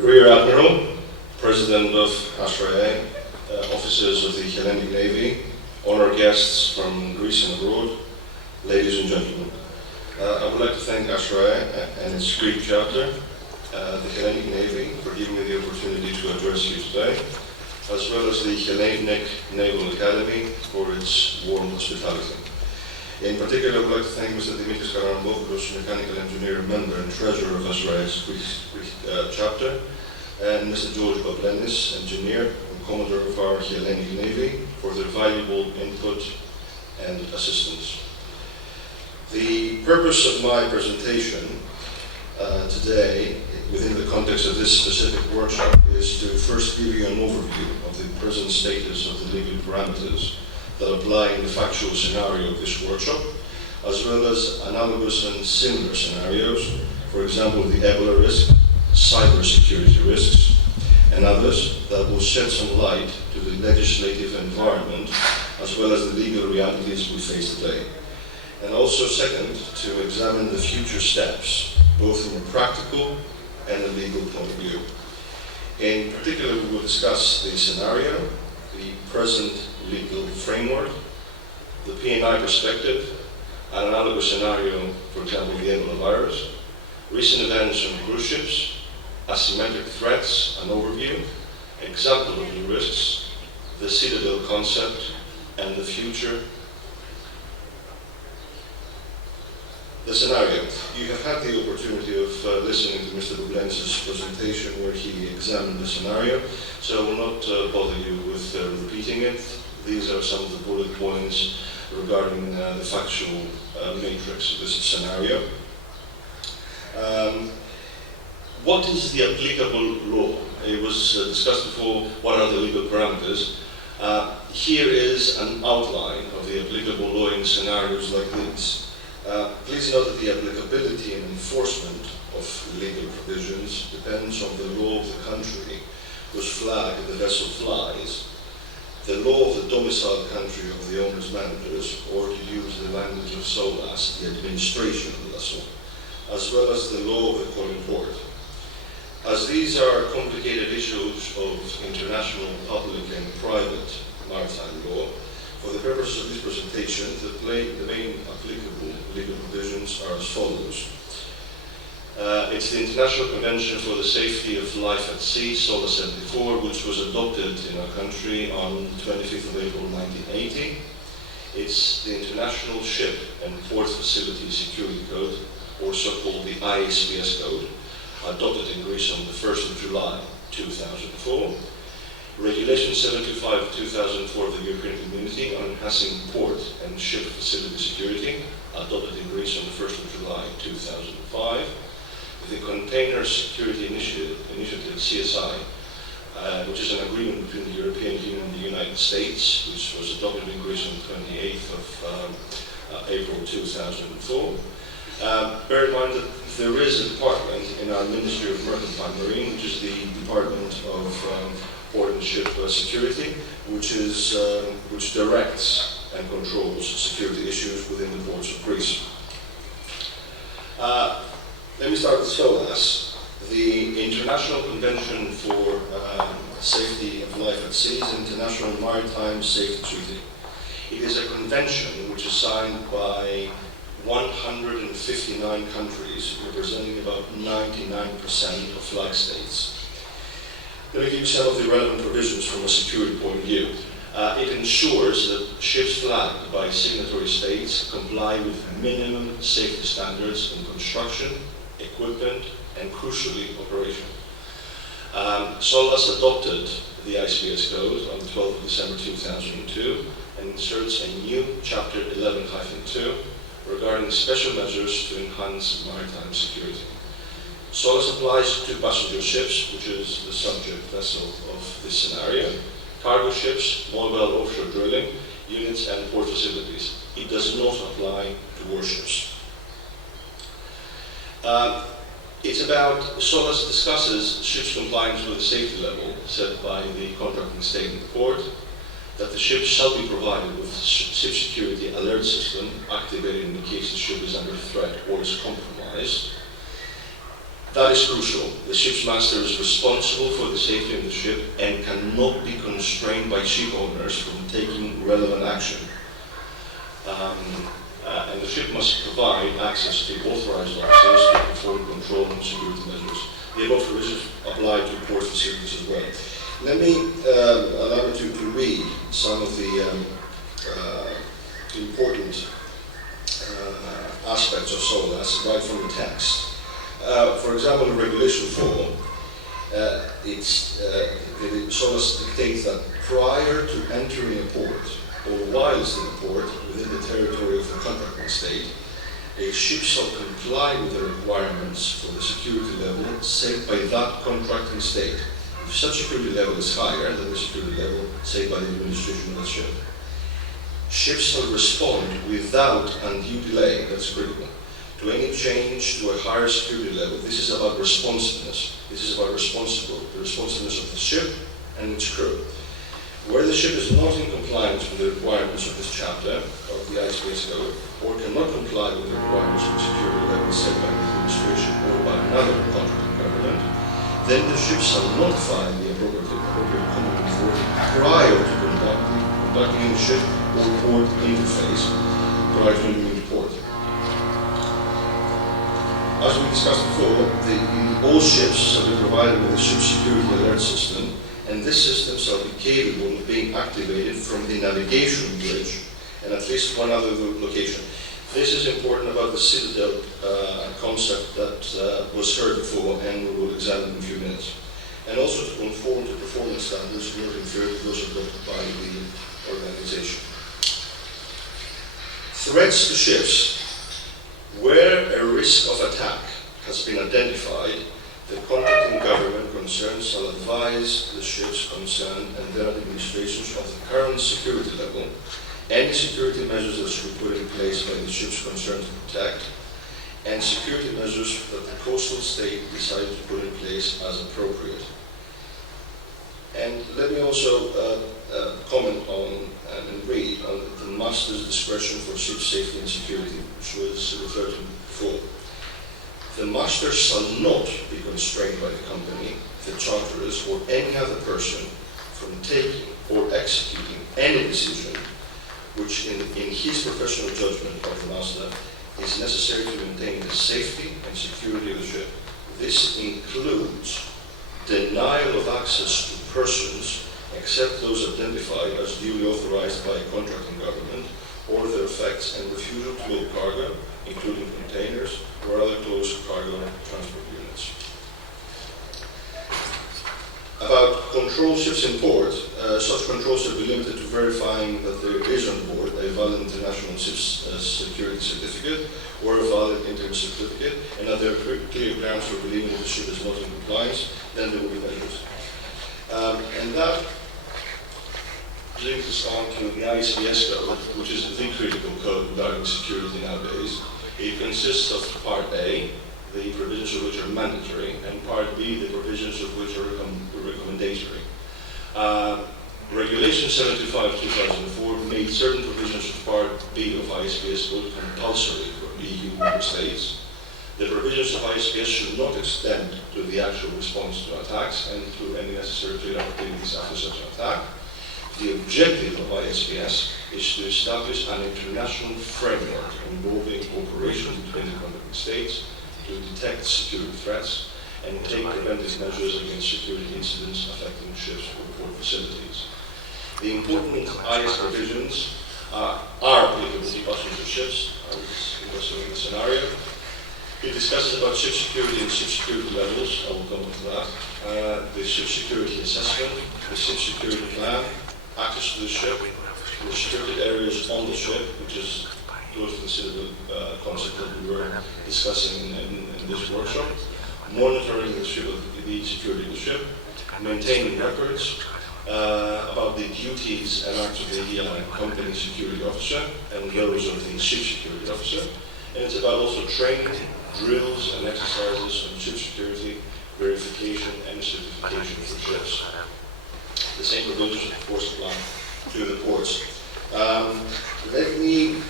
Rear Admiral, President of ASRAE, officers of the Hellenic Navy, honored guests from Greece and abroad, ladies and gentlemen. I would like to thank ASRAE and its Greek chapter, the Hellenic Navy, for giving me the opportunity to address you today, as well as the Hellenic Naval Academy for its warm hospitality. In particular, I would like to thank Mr. Dimitris Karambopoulos, mechanical engineer, member and treasurer of ASRAE's Greek chapter, and Mr. George Bablenis, engineer and commodore of our Hellenic Navy, for their valuable input and assistance. The purpose of my presentation today, within the context of this specific workshop, is to first give you an overview of the present status of the legal parameters that apply in the factual scenario of this workshop, as well as analogous and similar scenarios, for example, the Ebola risk, cybersecurity risks, and others that will shed some light to the legislative environment, as well as the legal realities we face today. And also, second, to examine the future steps, both from a practical and a legal point of view. In particular, we will discuss the scenario, the present legal framework, the P&I perspective, an analogous scenario, for example, the Ebola virus, recent events on cruise ships, asymmetric threats, an overview, example of new risks, the citadel concept, and the future. The scenario. You have had the opportunity of listening to Mr. Bablenis' presentation where he examined the scenario, so I will not bother you with repeating it. These are some of the bullet points regarding the factual matrix of this scenario. What is the applicable law? It was discussed before, what are the legal parameters? Here is an outline of the applicable law in scenarios like this. Please note that the applicability and enforcement of legal provisions depends on the law of the country whose flag the vessel flies, the law of the domicile country of the owner's managers, or to use the language of SOLAS, the administration of the vessel, as well as the law of the calling port. As these are complicated issues of international, public and private maritime law, for the purposes of this presentation, the main applicable legal provisions are as follows. It's the International Convention for the Safety of Life at Sea, SOLA 74, which was adopted in our country on 25th of April 1980. It's the International Ship and Port Facility Security Code, or so-called the ISPS Code, adopted in Greece on the 1st of July 2004. Regulation 725/2004 of the European Community on enhancing port and ship facility security, adopted in Greece on the 1st of July 2005. The Container Security Initiative, CSI, which is an agreement between the European Union and the United States, which was adopted in Greece on the 28th of April 2004. Bear in mind that there is a department in our Ministry of Mercantile Marine, which is the Department of Port and Ship Security, which directs and controls security issues within the ports of Greece. Let me start with SOLAS, the International Convention for Safety of Life at Sea, is International Maritime Safety Treaty. It is a convention which is signed by 159 countries, representing about 99% of flag states. Let me give you some of the relevant provisions from a security point of view. It ensures that ships flagged by signatory states comply with minimum safety standards in construction, equipment, and crucially, operation. SOLAS adopted the ISPS Code on the 12th of December 2002 and inserts a new Chapter 11-2 regarding special measures to enhance maritime security. SOLAS applies to passenger ships, which is the subject vessel of this scenario, cargo ships, mobile offshore drilling units, and port facilities. It does not apply to warships. SOLAS discusses ships' compliance with the safety level set by the contracting state in the port, that the ship shall be provided with ship security alert system activated in the case the ship is under threat or is compromised, That is crucial. The ship's master is responsible for the safety of the ship and cannot be constrained by ship owners from taking relevant action. And the ship must provide access to authorized officers to perform control and security measures. The above provisions apply to port facilities as well. Let me allow me to read some of the important aspects of SOLAS right from the text. For example, in Regulation 4, SOLAS dictates that prior to entering a port, or whilst in a port within the territory of the contracting state, a ship shall comply with the requirements for the security level set by that contracting state. If such security level is higher than the security level set by the administration of the ship, ships shall respond without undue delay, that's critical, to any change to a higher security level. This is about responsiveness. This is about the responsiveness of the ship and its crew. Where the ship is not in compliance with the requirements of this chapter of the ISPS Code, or cannot comply with the requirements of the security level set by the administration or by another contracting government, then the ship shall notify the appropriate competent authority prior to conducting the ship or port interface prior to entering the port. As we discussed before, all ships shall be provided with a ship security alert system, and this system shall be capable of being activated from the navigation bridge and at least one other location. This is important about the citadel concept that was heard before and we will examine in a few minutes. And also to conform to performance standards not inferior to those adopted by the organization. Threats to ships. Where a risk of attack has been identified, the contracting government concerned shall advise the ships concerned and their administrations of the current security level, any security measures that should be put in place by the ships concerned to protect, and security measures that the coastal state decided to put in place as appropriate. And let me also comment on and read on the master's discretion for ship safety and security, which was referred to before. The master shall not be constrained by the company, the charterers, or any other person from taking or executing any decision which in his professional judgment of the master is necessary to maintain the safety and security of the ship. This includes denial of access to persons except those identified as duly authorized by a contracting government or their effects, and refusal to load cargo, including containers or other closed cargo transport units. About control ships in port, such controls should be limited to verifying that there is on board a valid international ships security certificate or a valid interim certificate, and that there are clear grounds for believing that the ship is not in compliance, then there will be measures. And that brings us on to the ISPS code, which is the critical code regarding security nowadays. It consists of Part A, the provisions of which are mandatory, and Part B, the provisions of which are recommendatory. Regulation 75/2004 made certain provisions of Part B of ISPS code compulsory for EU member states. The provisions of ISPS should not extend to the actual response to attacks and to any necessary clear-up activities after such an attack. The objective of ISPS is to establish an international framework involving cooperation between the contracting states to detect security threats and take preventive measures against security incidents affecting ships or port facilities. The important IS provisions are applicable to passenger ships, as in the scenario. It discusses about ship security and ship security levels. I will come to that. The ship security assessment, the ship security plan, access to the ship, the restricted areas on the ship, which is close to the citadel concept that we were discussing in this workshop, monitoring the security of the ship, maintaining records about the duties and acts of the company security officer and those of the ship security officer. And it's about also training, drills and exercises on ship security, verification and certification for ships. The same provisions, of course, apply to the ports. Let me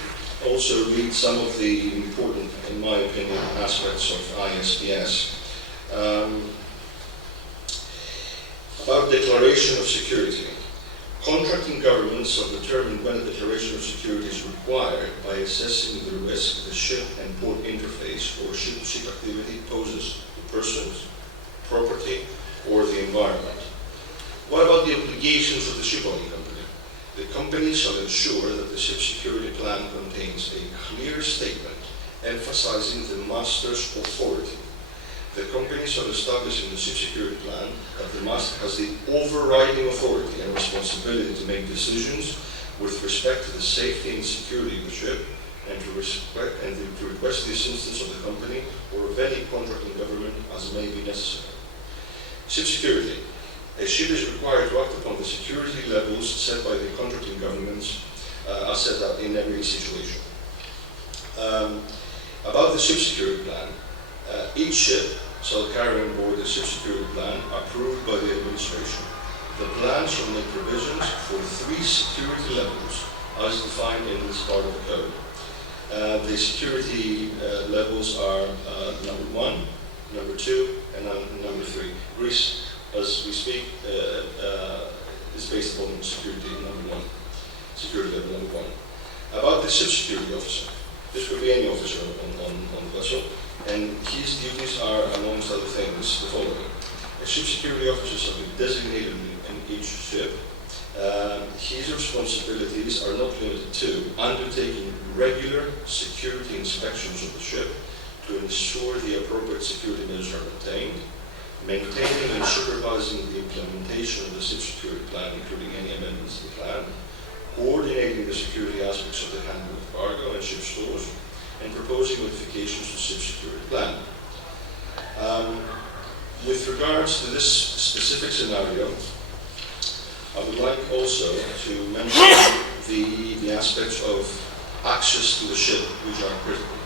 also read some of the important, in my opinion, aspects of ISPS. About declaration of security. Contracting governments have determined when a declaration of security is required by assessing the risk the ship and port interface or ship-to-ship activity poses to persons, property, or the environment. What about the obligations of the ship-owning company? The company shall ensure that the ship security plan contains a clear statement emphasizing the master's authority. The company shall establish in the ship security plan that the master has the overriding authority and responsibility to make decisions with respect to the safety and security of the ship and to request the assistance of the company or of any contracting government as may be necessary. Ship security. A ship is required to act upon the security levels set by the contracting governments as set out in every situation. About the ship security plan. Each ship shall carry on board a ship security plan approved by the administration. The plan shall make provisions for 3 security levels as defined in this part of the code. The security levels are number 1, number 2, and number 3. Greece, as we speak, is based upon security number 1, security level number 1. About the ship security officer. This could be any officer on the vessel. And his duties are, amongst other things, the following. A ship security officer shall be designated in each ship. His responsibilities are not limited to undertaking regular security inspections of the ship to ensure the appropriate security measures are obtained, maintaining and supervising the implementation of the ship security plan, including any amendments to the plan, coordinating the security aspects of the handling of cargo and ship stores, and proposing modifications to the ship security plan. With regards to this specific scenario, I would like also to mention the aspects of access to the ship, which are critical.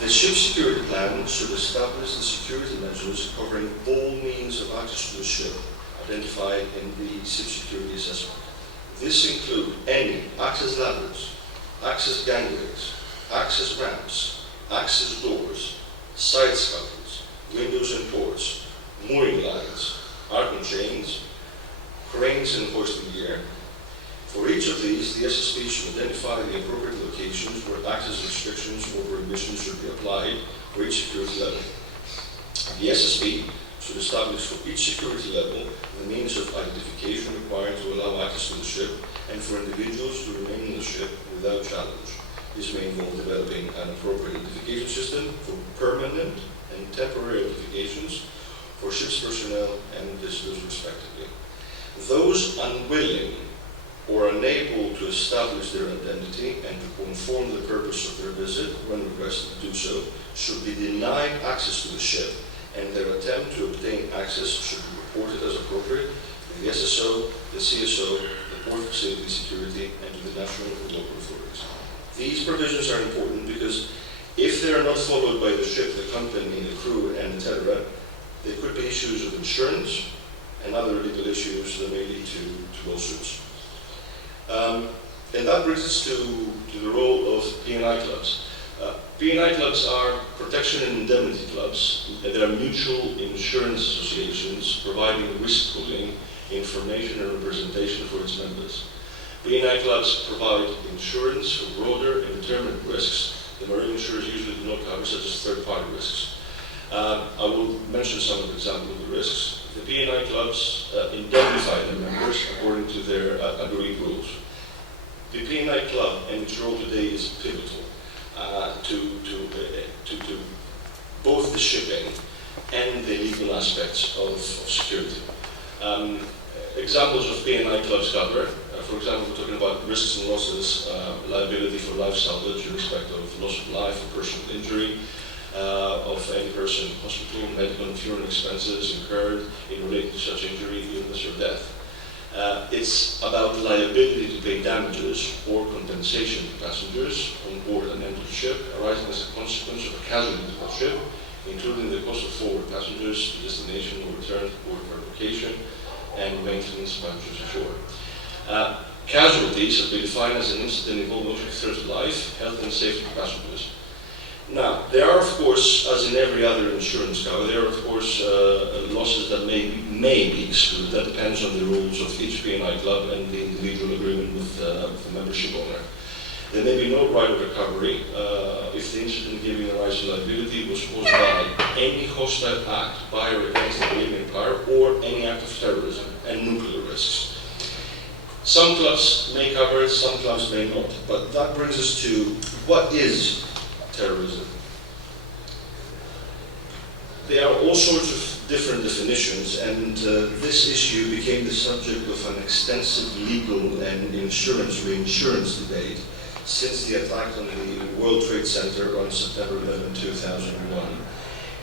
The ship security plan should establish the security measures covering all means of access to the ship identified in the ship security assessment. This includes any access ladders, access gangways, access ramps, access doors, side scuttles, windows and ports, mooring lines, arc and chains, cranes and hoisting gear. For each of these, the SSP should identify the appropriate locations where access restrictions or prohibitions should be applied for each security level. The SSP should establish for each security level the means of identification required to allow access to the ship and for individuals to remain in the ship without challenge. This may involve developing an appropriate identification system for permanent and temporary identifications for ship's personnel and visitors respectively. Those unwilling or unable to establish their identity and to conform to the purpose of their visit when requested to do so should be denied access to the ship, and their attempt to obtain access should be reported as appropriate to the SSO, the CSO, the Port Facility Security, and to the national or local authorities. These provisions are important because if they are not followed by the ship, the company, the crew, and etc., there could be issues of insurance and other legal issues that may lead to lawsuits. And that brings us to the role of P&I clubs. P&I clubs are protection and indemnity clubs. They are mutual insurance associations providing risk pooling, information and representation for its members. P&I clubs provide insurance for broader and determined risks that marine insurers usually do not cover, such as third-party risks. I will mention some of the examples of the risks. The P&I clubs indemnify their members according to their agreed rules. The P&I club and its role today is pivotal to both the shipping and the legal aspects of security. Examples of P&I clubs cover, for example, we're talking about risks and losses, liability for life salvage in respect of loss of life or personal injury of any person in hospital, medical and funeral expenses incurred in relating to such injury, illness, or death. It's about liability to pay damages or compensation to passengers on board an empty ship arising as a consequence of a casualty to that ship, including the cost of forward passengers to destination or return to port for location and maintenance passengers ashore. Casualties have been defined as an incident involving threat to life, health and safety of passengers. Now, there are, of course, as in every other insurance cover, there are, of course, losses that may be excluded. That depends on the rules of each P&I club and the individual agreement with the membership owner. There may be no right of recovery if the incident giving rise to liability was caused by any hostile act by or against the claiming power or any act of terrorism and nuclear risks. Some clubs may cover it, some clubs may not. But that brings us to what is terrorism. There are all sorts of different definitions, and this issue became the subject of an extensive legal and reinsurance debate since the attack on the World Trade Center on September 11, 2001,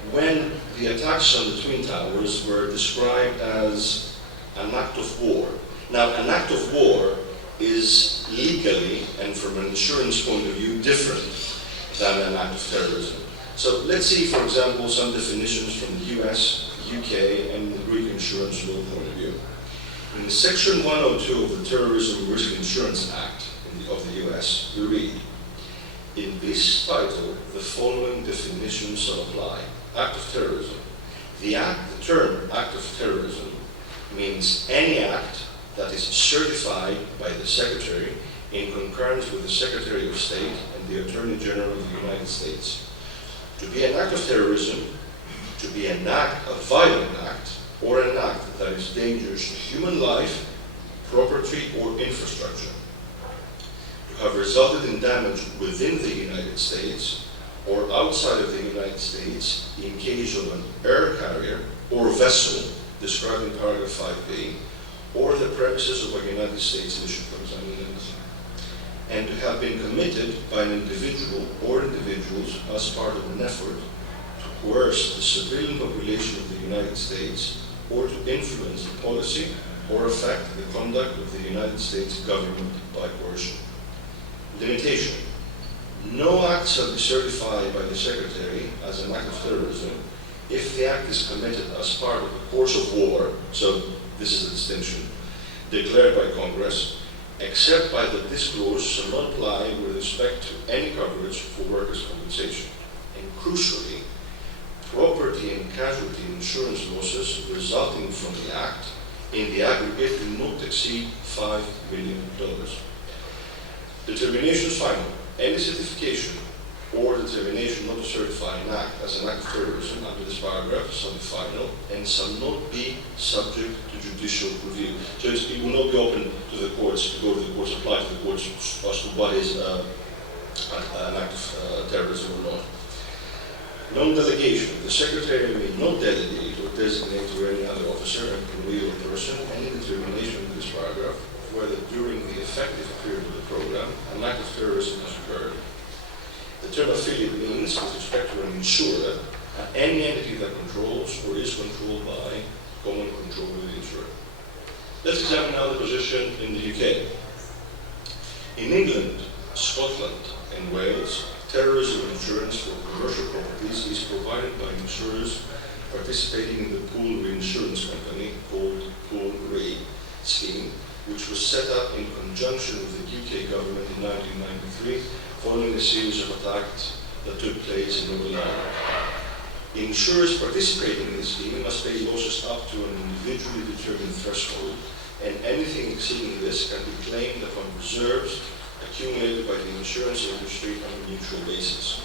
when the attacks on the Twin Towers were described as an act of war. Now, an act of war is legally, and from an insurance point of view, different than an act of terrorism. So let's see, for example, some definitions from the US, UK, and the Greek insurance law point of view. In Section 102 of the Terrorism Risk Insurance Act of the US, we read, in this title, the following definitions shall apply. Act of terrorism. The term act of terrorism means any act that is certified by the Secretary in concurrence with the Secretary of State and the Attorney General of the United States. To be an act of terrorism, to be a violent act, or an act that is dangerous to human life, property, or infrastructure. To have resulted in damage within the United States or outside of the United States in case of an air carrier or vessel described in paragraph 5b, or the premises of a United States mission, for example, and to have been committed by an individual or individuals as part of an effort to coerce the civilian population of the United States or to influence the policy or affect the conduct of the United States government by coercion. Limitation. No act shall be certified by the Secretary as an act of terrorism if the act is committed as part of a course of war, so this is the distinction, declared by Congress, except by that this clause shall not apply with respect to any coverage for workers' compensation. And crucially, property and casualty insurance losses resulting from the act in the aggregate will not exceed $5 million. Determination is final. Any certification or determination not to certify an act as an act of terrorism under this paragraph shall be final and shall not be subject to judicial review. So it will not be open to the courts, to go to the courts, apply to the courts as to what is an act of terrorism or not. Non-delegation. The Secretary may not delegate or designate to any other officer, employee, or person any determination in this paragraph whether during the effective period of the program an act of terrorism has occurred. The term affiliate means, with respect to an insurer, any entity that controls or is controlled by common control with the insurer. Let's examine now the position in the UK. In England, Scotland, and Wales, terrorism insurance for commercial properties is provided by insurers participating in the pool reinsurance company called Pool Re scheme, which was set up in conjunction with the UK government in 1993 following a series of attacks that took place in Northern Ireland. Insurers participating in this scheme must pay losses up to an individually determined threshold, and anything exceeding this can be claimed upon reserves accumulated by the insurance industry on a mutual basis.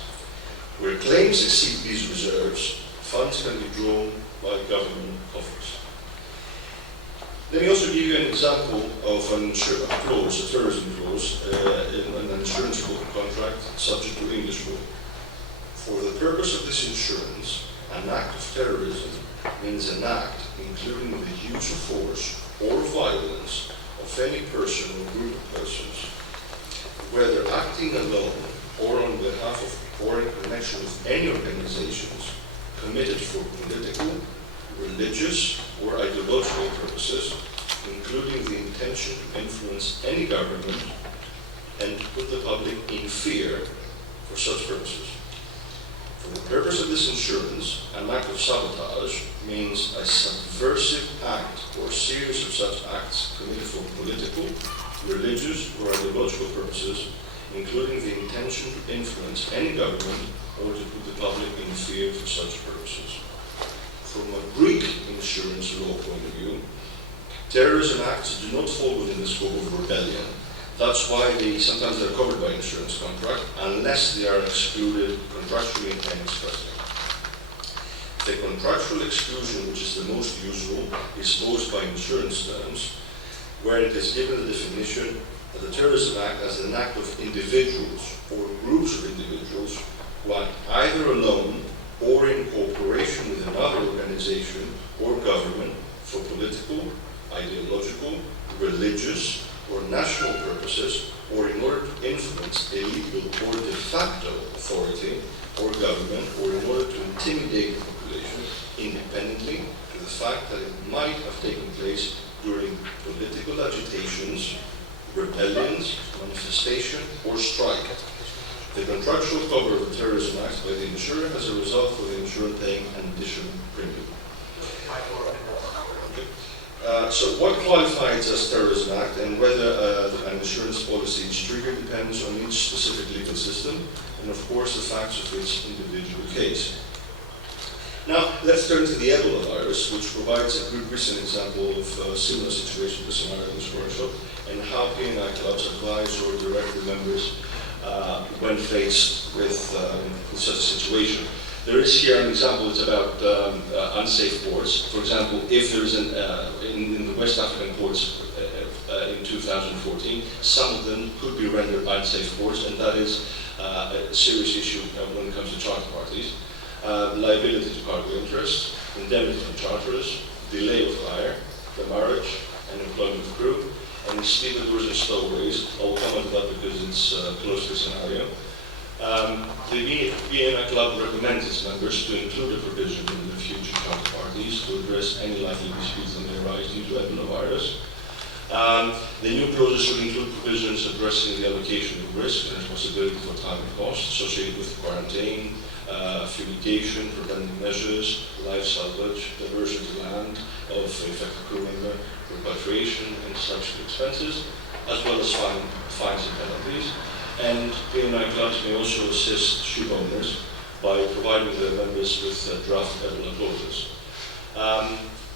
Where claims exceed these reserves, funds can be drawn by government coffers. Let me also give you an example of a clause, a terrorism clause, in an insurance contract subject to English law. For the purpose of this insurance, an act of terrorism means an act including the use of force or violence of any person or group of persons, whether acting alone or on behalf of or in connection with any organizations committed for political, religious, or ideological purposes, including the intention to influence any government and to put the public in fear for such purposes. For the purpose of this insurance, an act of sabotage means a subversive act or series of such acts committed for political, religious, or ideological purposes including the intention to influence any government or to put the public in fear for such purposes. From a Greek insurance law point of view, terrorism acts do not fall within the scope of rebellion. That's why sometimes they're covered by insurance contract, unless they are excluded contractually and expressly. The contractual exclusion, which is the most usual, is posed by insurance terms, where it is given the definition that the terrorism act as an act of individuals or groups of individuals who act either alone or in cooperation with another organization or government for political, ideological, religious, or national purposes, or in order to influence a legal or de facto authority or government, or in order to intimidate the population, independently to the fact that it might have taken place during political agitations, rebellions, manifestation, or strike. The contractual cover of the Terrorism Act by the insurer as a result of the insurer paying an additional premium. So what qualifies as Terrorism Act and whether an insurance policy is triggered depends on each specific legal system and of course the facts of each individual case. Now let's turn to the Ebola virus, which provides a good recent example of a similar situation to the scenario in this workshop and how P&I clubs advise or direct the members when faced with such a situation. There is here an example. It's about unsafe ports. For example, if there is in the West African ports in 2014, some of them could be rendered unsafe ports, and that is a serious issue when it comes to charter parties. Liability to cargo interest, indemnity to charterers, delay of hire, the marriage and employment of crew, and stevedores and stowaways. I'll come on to that because it's close to the scenario. The EEinS Club recommends its members to include a provision in the future charter parties to address any likely disputes that may arise due to Ebola virus. The new clauses should include provisions addressing the allocation of risk and responsibility for time and cost associated with quarantine, fumigation, preventive measures, life salvage, diversion to land of infected crew member, repatriation and such expenses, as well as fines and penalties. And P&I clubs may also assist ship owners by providing their members with draft Ebola clauses.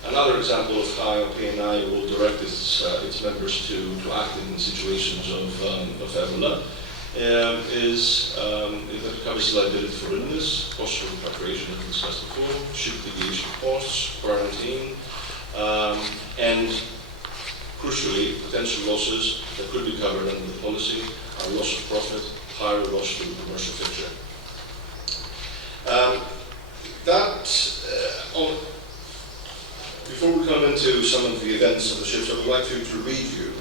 Another example of how P&I will direct its members to act in situations of Ebola is that covers liability for illness, costs for repatriation, as discussed before, ship deviation costs, quarantine, and crucially, potential losses that could be covered under the policy are loss of profit, higher loss to the commercial picture. Before we come into some of the events of the ships, I would like to read you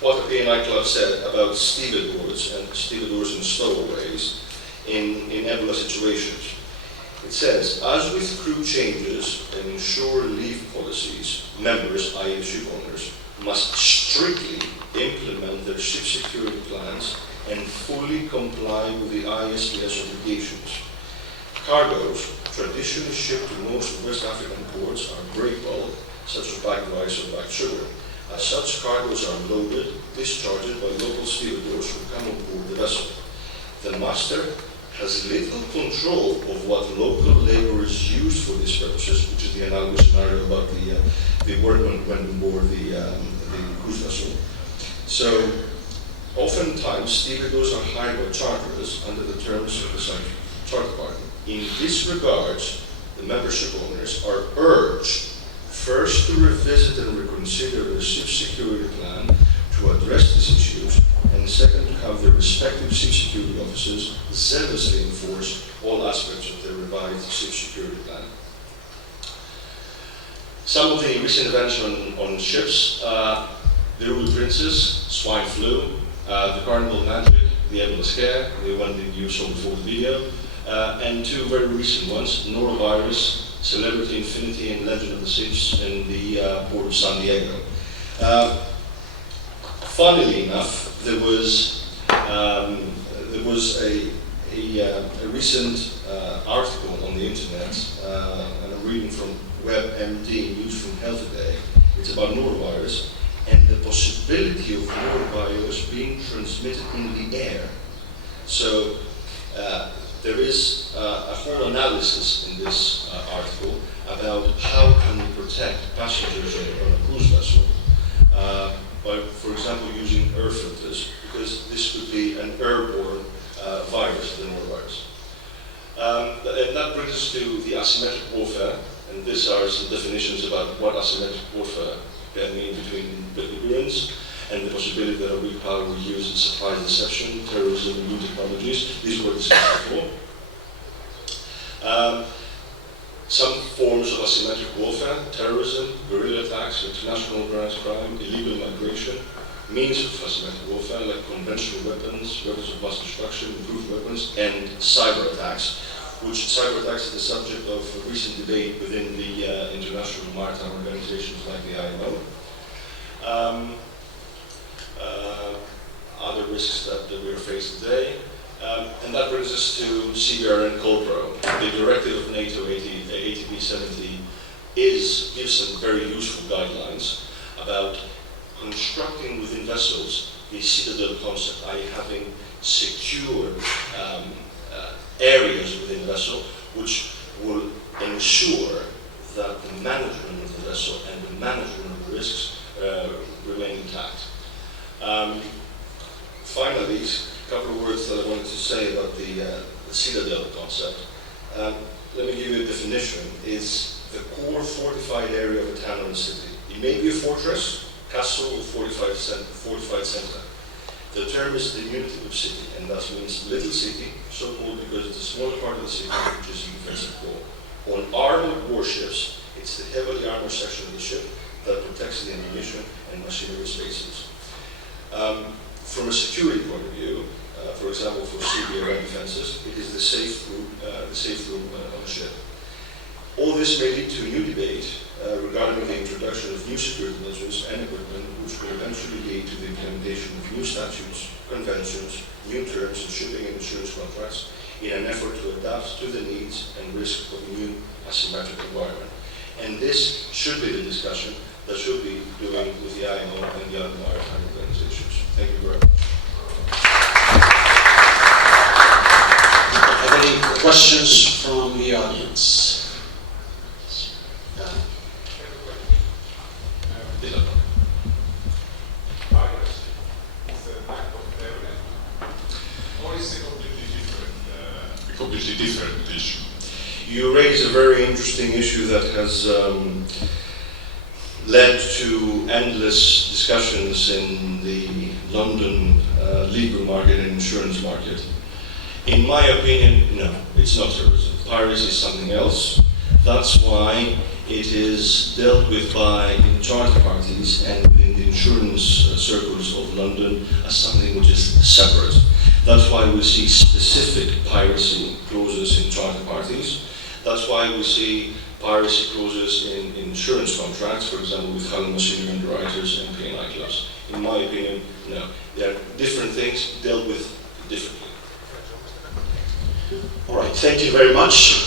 what the P&I Club said about stevedores and stowaways in Ebola situations. It says, as with crew changes and insurer leave policies, members, i.e. ship owners, must strictly implement their ship security plans and fully comply with the ISPS obligations. Cargoes traditionally shipped to most West African ports are break bulk, such as bagged rice or bagged sugar. As such, cargoes are loaded, discharged by local stevedores who come on board the vessel. The master has little control of what local labor is used for these purposes, which is the analogous scenario about the workmen when on board the cruise vessel. So, oftentimes, stevedores are hired by charterers under the terms of the charter party. In this regard, the membership owners are urged first to revisit and reconsider their ship security plan to address these issues, and second, to have their respective ship security officers zealously enforce all aspects of their revised ship security plan. Some of the recent events on ships, the Ruby Princess, swine flu, the Carnival Magic, the Ebola scare, the one that you saw before the video, and two very recent ones, norovirus, Celebrity Infinity, and Legend of the Ships in the port of San Diego. Funnily enough, there was a recent article on the internet, and I'm reading from WebMD, News from Health Today. It's about norovirus, and and the possibility of norovirus being transmitted in the air. So there is a whole analysis in this article about how can we protect passengers on a cruise vessel by, for example, using air filters, because this could be an airborne virus, the norovirus. And that brings us to the asymmetric warfare, and these are some definitions about what asymmetric warfare can mean between belligerents, and the possibility that a weak power will use in surprise deception, terrorism, and new technologies. These were discussed before. Some forms of asymmetric warfare: terrorism, guerrilla attacks, international organized crime, illegal migration. Means of asymmetric warfare like conventional weapons, weapons of mass destruction, improved weapons, and cyber attacks, which cyber attacks is the subject of a recent debate within the international maritime organizations like the IMO. Other risks that we are faced today. And that brings us to CBRN COLPRO. The directive of NATO ATP 70 gives some very useful guidelines about constructing within vessels the citadel concept, i.e. having secure areas within the vessel which will ensure that the management of the vessel and the management of the risks remain intact. Finally, a couple of words that I wanted to say about the citadel concept. Let me give you a definition. It's the core fortified area of a town or a city. It may be a fortress, castle, or fortified center. The term is the unity of city, and that means little city, so-called because it's a smaller part of the city, which is a defensive core. On armored warships, it's the heavily armored section of the ship that protects the ammunition and machinery spaces. From a security point of view, for example, for CBRN defenses, it is the safe room on the ship. All this may lead to a new debate regarding the introduction of new security measures and equipment, which will eventually lead to the implementation of new statutes, conventions, new terms in shipping and insurance contracts in an effort to adapt to the needs and risk of a new asymmetric environment. And this should be the discussion that should be doing with the IMO and the other maritime organizations. Thank you very much. Have any questions from the audience? Completely different issue. You raise a very interesting issue that has led to endless discussions in the London legal market and insurance market. In my opinion, no, it's not terrorism. Piracy is something else. That's why it is dealt with by charter parties and within the insurance circles of London as something which is separate. That's why we see specific piracy clauses in charter parties. That's why we see piracy clauses in insurance contracts, for example, with hull machinery underwriters and P&I clubs. In my opinion, no. They are different things dealt with differently. All right, thank you very much.